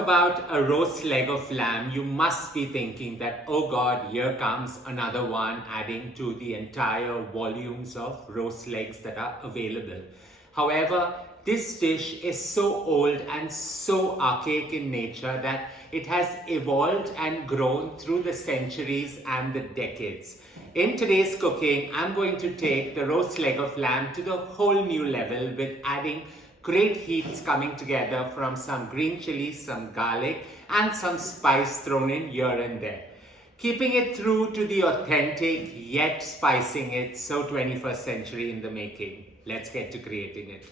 about a roast leg of lamb, you must be thinking that, oh God, here comes another one adding to the entire volumes of roast legs that are available. However, this dish is so old and so archaic in nature that it has evolved and grown through the centuries and the decades. In today's cooking, I'm going to take the roast leg of lamb to the whole new level with adding great heats coming together from some green chilies, some garlic, and some spice thrown in here and there. Keeping it true to the authentic, yet spicing it so 21st century in the making. Let's get to creating it.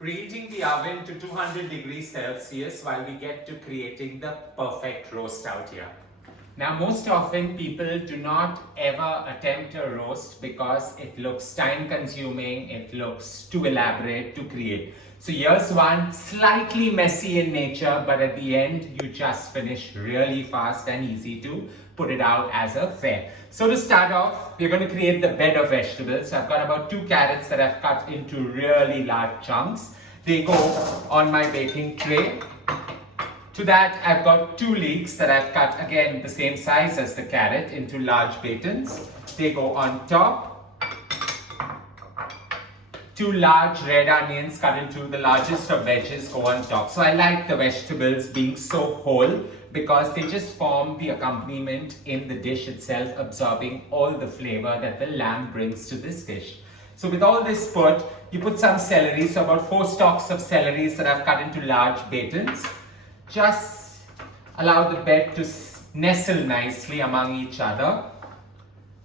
Preheating the oven to 200 degrees Celsius while we get to creating the perfect roast out here. Now, most often people do not ever attempt a roast because it looks time consuming, it looks too elaborate to create. So here's one, slightly messy in nature, but at the end you just finish really fast and easy to put it out as a fare. So to start off, we're going to create the bed of vegetables. So I've got about 2 carrots that I've cut into really large chunks. They go on my baking tray. To that, I've got 2 leeks that I've cut, again, the same size as the carrot, into large batons. They go on top. 2 large red onions cut into the largest of veggies go on top. So I like the vegetables being so whole because they just form the accompaniment in the dish itself, absorbing all the flavor that the lamb brings to this dish. So with all this put, you put some celery, so about 4 stalks of celery that I've cut into large batons. Just allow the bed to nestle nicely among each other.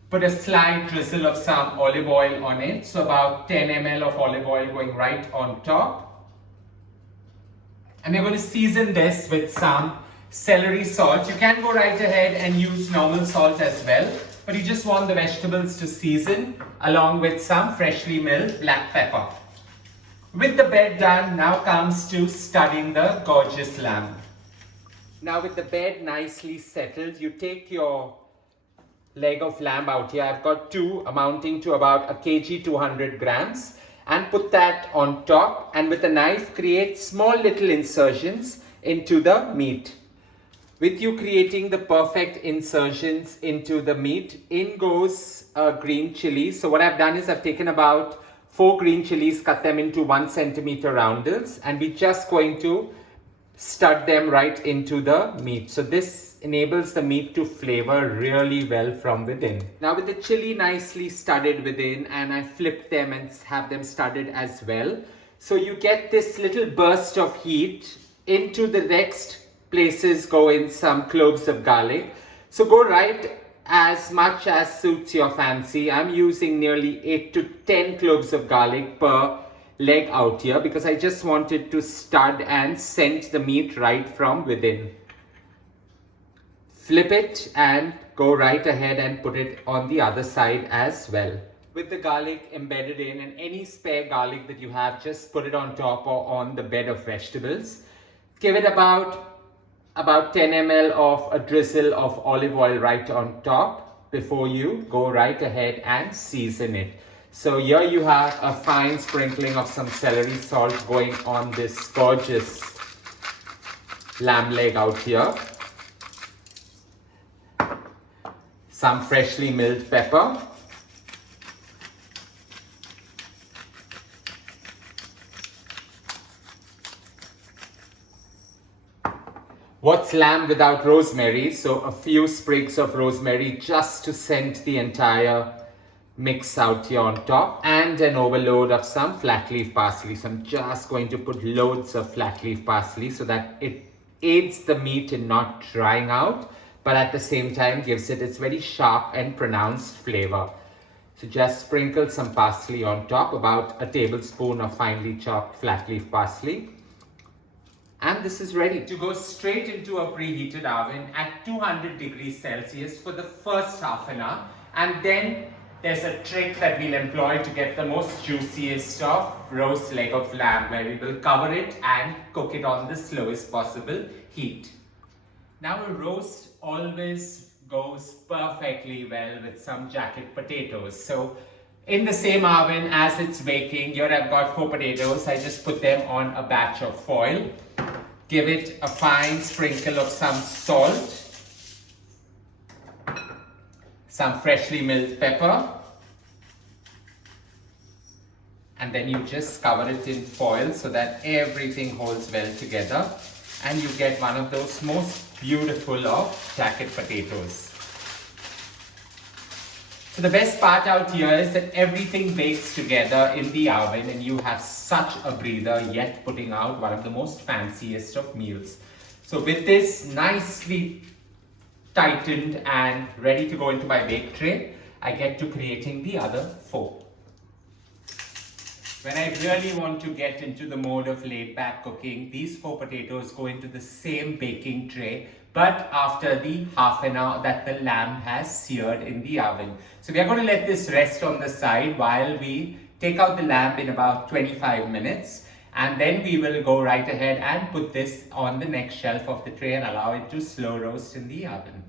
Put a slight drizzle of some olive oil on it, so about 10 ml of olive oil going right on top. And we're going to season this with some celery salt. You can go right ahead and use normal salt as well, but you just want the vegetables to season along with some freshly milled black pepper. With the bed done, now comes to studding the gorgeous lamb. Now with the bed nicely settled, you take your leg of lamb out here. I've got 2 amounting to about 1 kg 200 grams, and put that on top, and with a knife create small little incisions into the meat. With you creating the perfect incisions into the meat, in goes a green chili. So what I've done is I've taken about 4 green chilies, cut them into 1 centimeter roundels, and we're just going to stud them right into the meat. So this enables the meat to flavor really well from within. Now with the chili nicely studded within, and I flip them and have them studded as well. So you get this little burst of heat. Into the next places go in some cloves of garlic. So go right as much as suits your fancy. I'm using nearly 8 to 10 cloves of garlic per leg out here because I just wanted to stud and scent the meat right from within. Flip it and go right ahead and put it on the other side as well. With the garlic embedded in, and any spare garlic that you have, just put it on top or on the bed of vegetables. Give it about 10 ml of a drizzle of olive oil right on top before you go right ahead and season it. So here you have a fine sprinkling of some celery salt going on this gorgeous lamb leg out here. Some freshly milled pepper. What's lamb without rosemary? So a few sprigs of rosemary just to scent the entire mix out here on top, and an overload of some flat leaf parsley. So I'm just going to put loads of flat leaf parsley so that it aids the meat in not drying out, but at the same time gives it its very sharp and pronounced flavor. So just sprinkle some parsley on top, about a tablespoon of finely chopped flat leaf parsley. And this is ready to go straight into a preheated oven at 200 degrees Celsius for the first half an hour. And then there's a trick that we'll employ to get the most juiciest of roast leg of lamb, where we will cover it and cook it on the slowest possible heat. Now a roast always goes perfectly well with some jacket potatoes. So in the same oven as it's baking, here I've got 4 potatoes. I just put them on a batch of foil. Give it a fine sprinkle of some salt, some freshly milled pepper, and then you just cover it in foil so that everything holds well together, and you get one of those most beautiful of jacket potatoes. So the best part out here is that everything bakes together in the oven and you have such a breather, yet putting out one of the most fanciest of meals. So with this nicely tightened and ready to go into my bake tray, I get to creating the other 4. When I really want to get into the mode of laid back cooking, these 4 potatoes go into the same baking tray, but after the half an hour that the lamb has seared in the oven. So we are going to let this rest on the side while we take out the lamb in about 25 minutes. And then we will go right ahead and put this on the next shelf of the tray and allow it to slow roast in the oven.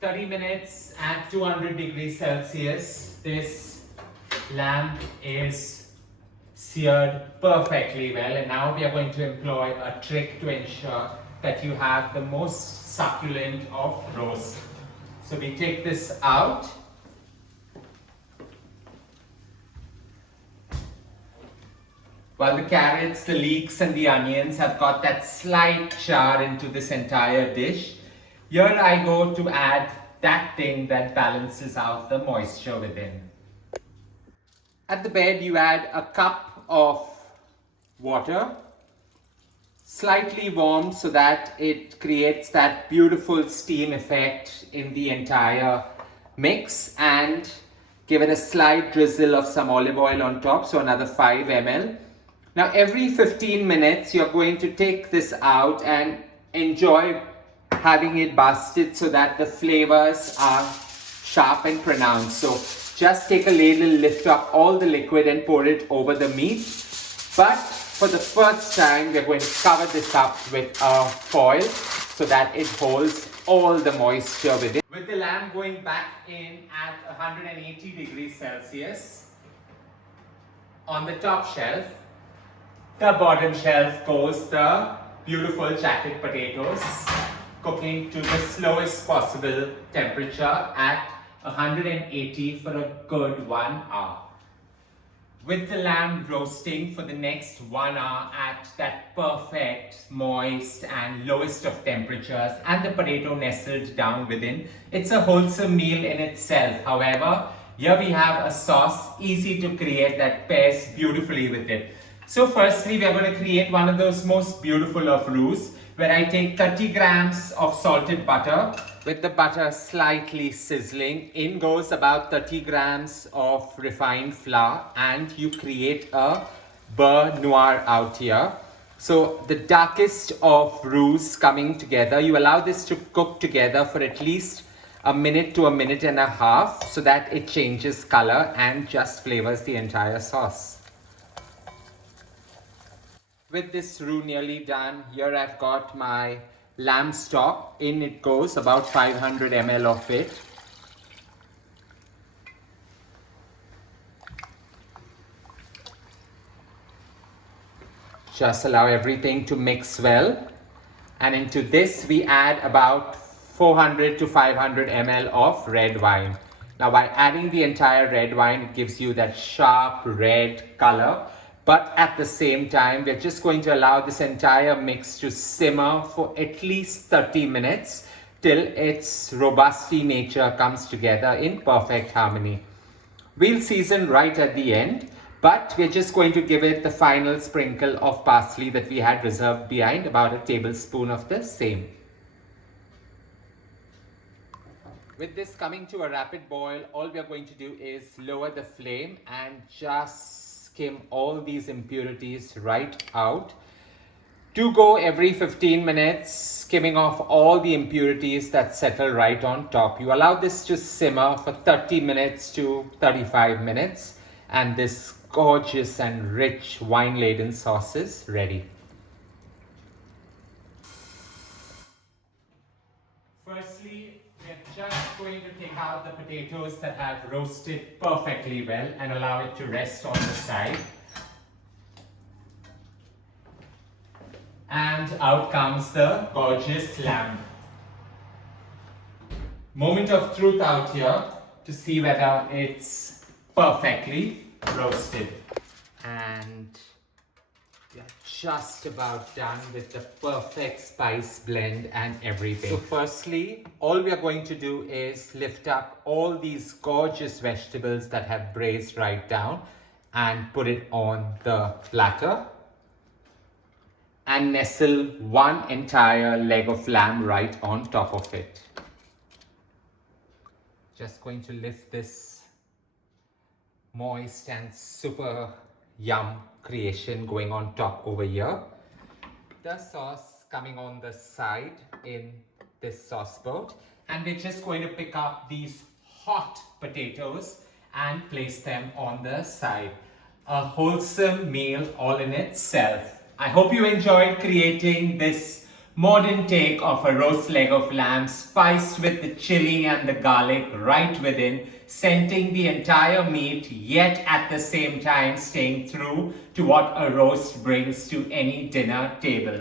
30 minutes at 200 degrees Celsius. This lamb is seared perfectly well, and now we are going to employ a trick to ensure that you have the most succulent of roast. So we take this out. While the carrots, the leeks and the onions have got that slight char into this entire dish, here I go to add that thing that balances out the moisture within. At the bed, you add a cup of water, slightly warm so that it creates that beautiful steam effect in the entire mix, and give it a slight drizzle of some olive oil on top, so another 5 ml. Now every 15 minutes, you're going to take this out and enjoy having it busted so that the flavors are sharp and pronounced. So just take a ladle, lift up all the liquid and pour it over the meat. But for the first time, we're going to cover this up with a foil so that it holds all the moisture within. With the lamb going back in at 180 degrees Celsius, on the top shelf, the bottom shelf goes the beautiful jacket potatoes, cooking to the slowest possible temperature at 180 for a good 1 hour. With the lamb roasting for the next 1 hour at that perfect, moist and lowest of temperatures, and the potato nestled down within, it's a wholesome meal in itself. However, here we have a sauce easy to create that pairs beautifully with it. So firstly, we are going to create one of those most beautiful of roux, where I take 30 grams of salted butter. With the butter slightly sizzling, in goes about 30 grams of refined flour, and you create a beurre noir out here. So the darkest of roux coming together, you allow this to cook together for at least a minute to a minute and a half so that it changes color and just flavors the entire sauce. With this roux nearly done, here I've got my lamb stock. In it goes about 500 ml of it. Just allow everything to mix well. And into this we add about 400 to 500 ml of red wine. Now by adding the entire red wine, it gives you that sharp red color. But at the same time, we're just going to allow this entire mix to simmer for at least 30 minutes till its robusty nature comes together in perfect harmony. We'll season right at the end, but we're just going to give it the final sprinkle of parsley that we had reserved behind, about a tablespoon of the same. With this coming to a rapid boil, all we are going to do is lower the flame and just skim all these impurities right out. Do go every 15 minutes, skimming off all the impurities that settle right on top. You allow this to simmer for 30 minutes to 35 minutes, and this gorgeous and rich wine-laden sauce is ready. Firstly, we're just going to take out the potatoes that have roasted perfectly well and allow it to rest on the side. And out comes the gorgeous lamb. Moment of truth out here to see whether it's perfectly roasted. And we're just about done with the perfect spice blend and everything. So firstly, all we are going to do is lift up all these gorgeous vegetables that have braised right down and put it on the platter. And nestle one entire leg of lamb right on top of it. Just going to lift this moist and super yum creation going on top over here. The sauce coming on the side in this sauce boat. And we're just going to pick up these hot potatoes and place them on the side. A wholesome meal all in itself. I hope you enjoyed creating this modern take of a roast leg of lamb spiced with the chili and the garlic right within, scenting the entire meat, yet at the same time staying true to what a roast brings to any dinner table.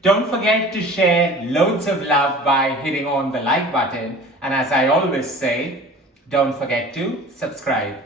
Don't forget to share loads of love by hitting on the like button, and as I always say, don't forget to subscribe.